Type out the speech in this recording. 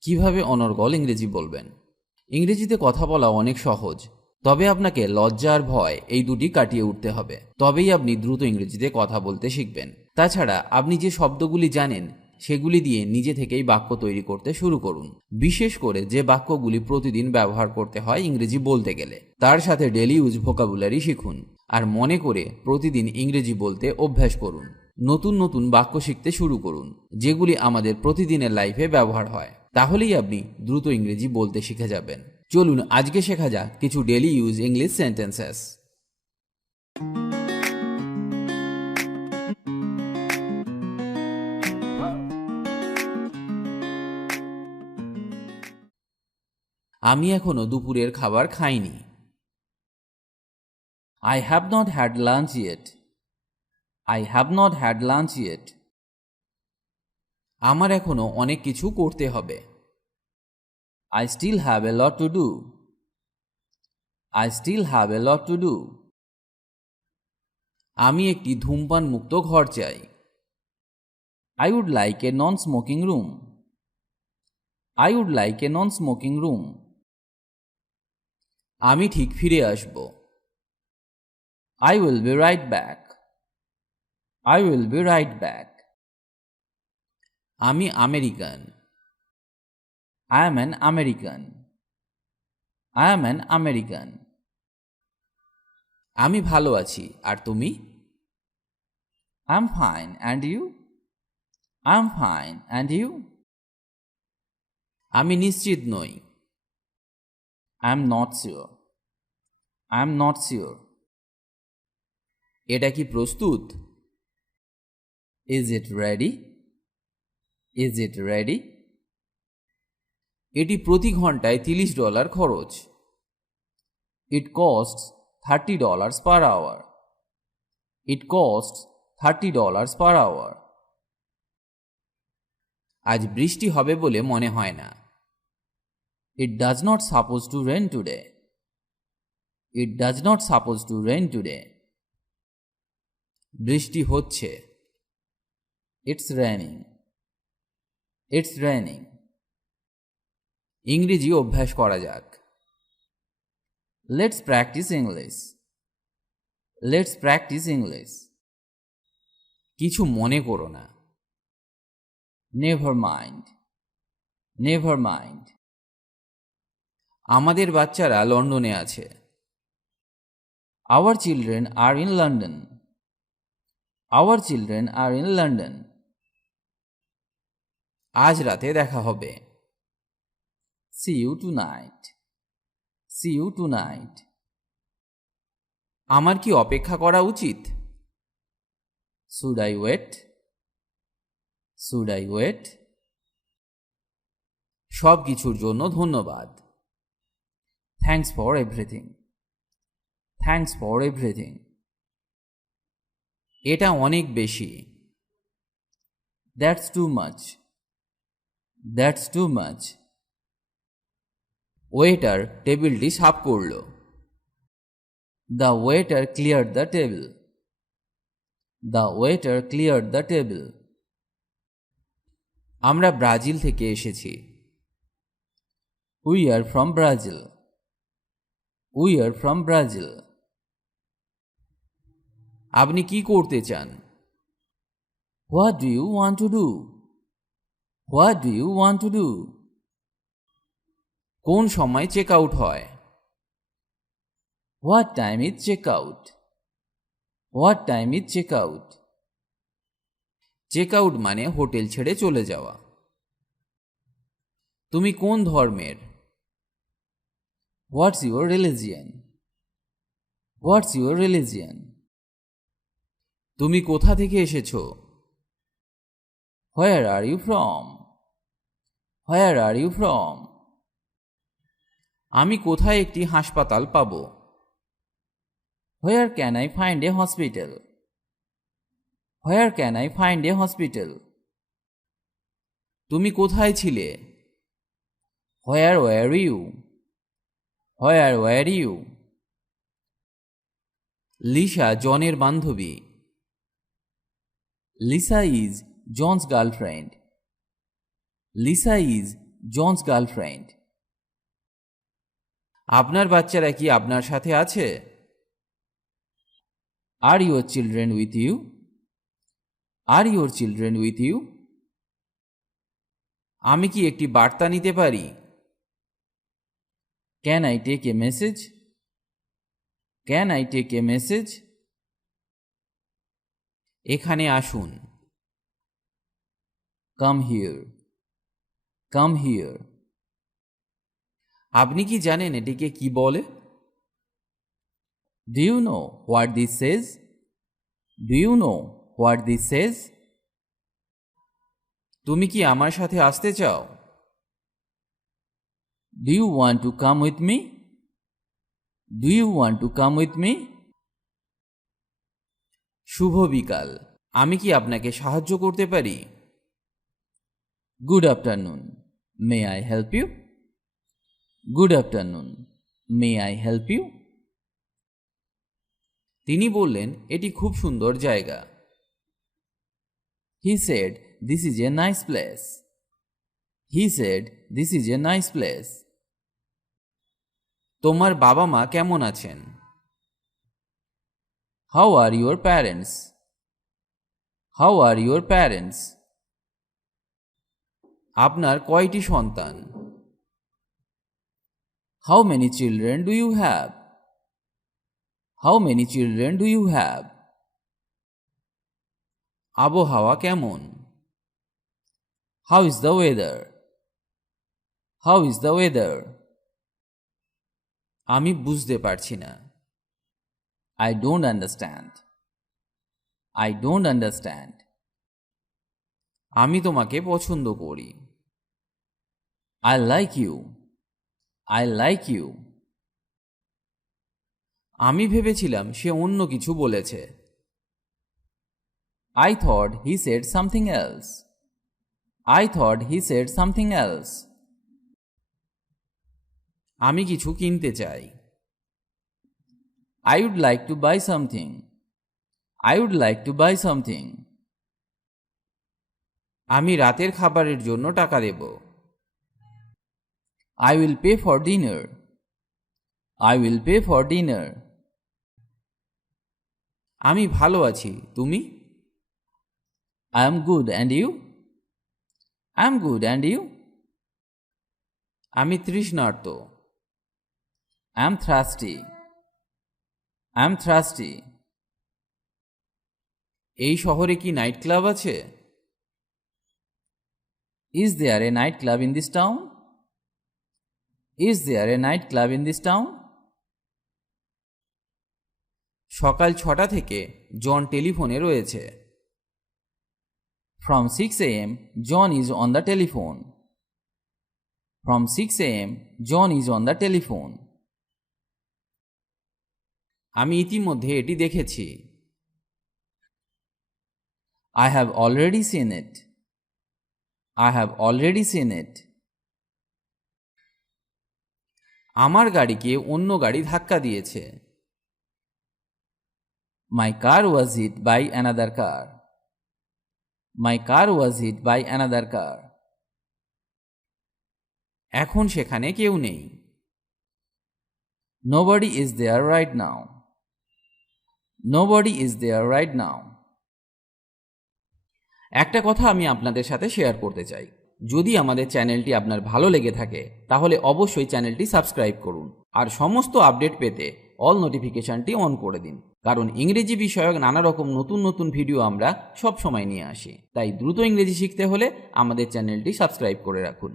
কিভাবে অনর্গল ইংরেজি বলবেন। ইংরেজিতে কথা বলা অনেক সহজ, তবে আপনাকে লজ্জা আর ভয় এই দুটি কাটিয়ে উঠতে হবে, তবেই আপনি দ্রুত ইংরেজিতে কথা বলতে শিখবেন। তাছাড়া আপনি যে শব্দগুলি জানেন সেগুলি দিয়ে নিজে থেকেই বাক্য তৈরি করতে শুরু করুন, বিশেষ করে যে বাক্যগুলি প্রতিদিন ব্যবহার করতে হয় ইংরেজি বলতে গেলে। তার সাথে ডেলি ইউজ ভোকাবুলারি শিখুন আর মনে করে প্রতিদিন ইংরেজি বলতে অভ্যাস করুন। নতুন নতুন বাক্য শিখতে শুরু করুন যেগুলি আমাদের প্রতিদিনের লাইফে ব্যবহার হয়, তাহলেই আপনি দ্রুত ইংরেজি বলতে শিখে যাবেন। চলুন আজকে শেখা যাক কিছু ডেলি ইউজ ইংলিশ সেন্টেন্সেস। আমি এখনো দুপুরের খাবার খাইনি। I have not had lunch yet. I have not had lunch yet. আমার এখনো অনেক কিছু করতে হবে। I still have a lot to do. I still have a lot to do. আমি একটি ধূমপান মুক্ত ঘর চাই। I would like a non-smoking room. I would like a non-smoking room. আমি ঠিক ফিরে আসব। I will be right back. I will be right back. আমি American. I am an American. I am an American. আমি ভালো আছি, আর তুমি? I'm fine, and you? I'm fine, and you? আমি নিশ্চিত নই। I'm not sure. I'm not sure. এটা কি প্রস্তুত? Is it ready? Is it ready? এটি প্রতি ঘন্টায় $30 খরচ। It costs $30 per hour. It costs $30 per hour. আজ বৃষ্টি হবে বলে মনে হয় না। It does not suppose to rain today. It does not suppose to rain today. বৃষ্টি হচ্ছে। It's raining. It's raining. ইংরেজি অভ্যাস করা যাক। Let's practice English. Let's practice English. কিছু মনে করো না। Never mind. Never mind. আমাদের বাচ্চারা লন্ডনে আছে। Our children are in London. Our children are in London. আজ রাতে দেখা হবে। See you tonight. See you tonight. আমার কি অপেক্ষা করা উচিত? Should I wait? Should I wait? সব কিছুর জন্য ধন্যবাদ। Thanks for everything. Thanks for everything. এটা অনেক বেশি। That's too much. That's too much. Waiter টেবিলটি সাফ করল। The waiter cleared the table. The waiter cleared the table. আমরা ব্রাজিল থেকে এসেছি। We are from Brazil. We are from Brazil. আপনি কি করতে চান? What do you want to do? What do you want to do? কোন সময় চেক আউট হয়? What time is check out? What time is check out? Check out মানে hotel ছেড়ে চলে যাওয়া। তুমি কোন ধর্মের? What's your religion? What's your religion? তুমি কোথা থেকে এসেছো? Where are you from? Where are you from? আমি কোথায় একটি হাসপাতাল পাব? Where can I find a hospital? Where can I find a hospital? তুমি কোথায় ছিলে? Where were you? Where were you? Lisa জনের বান্ধবী। Lisa is John's girlfriend. Lisa is Johns girlfriend. আপনার বাচ্চারা কি আপনার সাথে আছে? আর your children with you? R your children with you? আমি কি একটি বার্তা নিতে পারি? Can I take a message? Can I take a message? এখানে আসুন। Come here. Come here. আপনি কি জানেন এটিকে কি বলে? Do you know what this Sage? Do you know what this সেজ? তুমি কি আমার সাথে আসতে চাও? Do you want to come with me? Do you want to come with me? শুভ বিকাল। আমি কি আপনাকে সাহায্য করতে পারি? Good afternoon. May I help you? Good afternoon. May I help you? তিনি বললেন, এটি খুব সুন্দর জায়গা। He said, this is a nice place. He said, this is a nice place. তোমার বাবা মা কেমন আছেন? How are your parents? How are your parents? আপনার কয়টি সন্তান? How many children do you have? How many children do you have? আবহাওয়া কেমন? How is the weather? How is the weather? আমি বুঝতে পারছি না। I don't understand. I don't understand. আমি তোমাকে পছন্দ করি। I like you. I like you. আমি ভেবেছিলাম সে অন্য কিছু বলেছে। I thought he said something else. I thought he said something else. আমি কিছু কিনতে চাই। I would like to buy something. I would like to buy something. আমি রাতের খাবারের জন্য টাকা দেব। I will pay for dinner. I will pay for dinner. আমি ভালো আছি, তুমি? I am good and you? I am good and you? আমি তৃষ্ণার্ত। I am thirsty. I am thirsty. এই শহরে কি নাইট ক্লাব আছে? Is there a night club in this town? Is there a night club in this town? সকাল 6টা থেকে জন টেলিফোনে রয়েছে। From 6 a.m. John is on the telephone. From 6 a.m. John is on the telephone. আমি ইতিমধ্যে এটি দেখেছি। I have already seen it. I have already seen it. আমার গাড়িকে অন্য গাড়ি ধাক্কা দিয়েছে। My car was hit by another car. My car was hit by another car. এখন সেখানে কেউ নেই। Nobody is there right now. Nobody is there right now. একটা কথা আমি আপনাদের সাথে শেয়ার করতে চাই। যদি আমাদের চ্যানেলটি আপনার ভালো লেগে থাকে তাহলে অবশ্যই চ্যানেলটি সাবস্ক্রাইব করুন আর সমস্ত আপডেট পেতে অল নোটিফিকেশনটি অন করে দিন, কারণ ইংরেজি বিষয়ক নানা রকম নতুন নতুন ভিডিও আমরা সব সময় নিয়ে আসি। তাই দ্রুত ইংরেজি শিখতে হলে আমাদের চ্যানেলটি সাবস্ক্রাইব করে রাখুন।